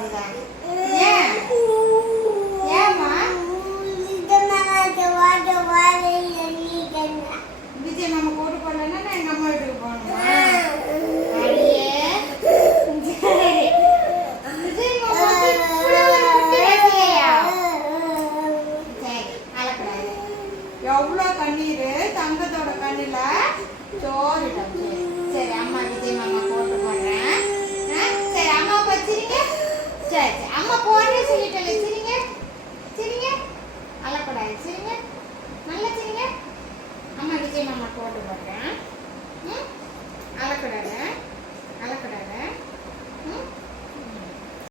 போடுறதா? ஏன் ஏமா விஜய் மாமா போட்டு போடலன்னா நான் எங்க அம்மா வீட்டுக்கு போகணுமா? அடியே சரி. விஜய் மாமா சரி அழக்கூடாது. எவ்வளோ கண்ணீர் தங்கத்தோட கண்ணில் சோறிட்டோம். சரி சரி அம்மா விஜய் மாமா போட்டு போடுறேன். சரி அம்மா வச்சிருங்க. சரி சரி அம்மா போடுறேன் சொல்லிட்டேன். சரிங்க சரிங்க அழக்கூடாது. சரிங்க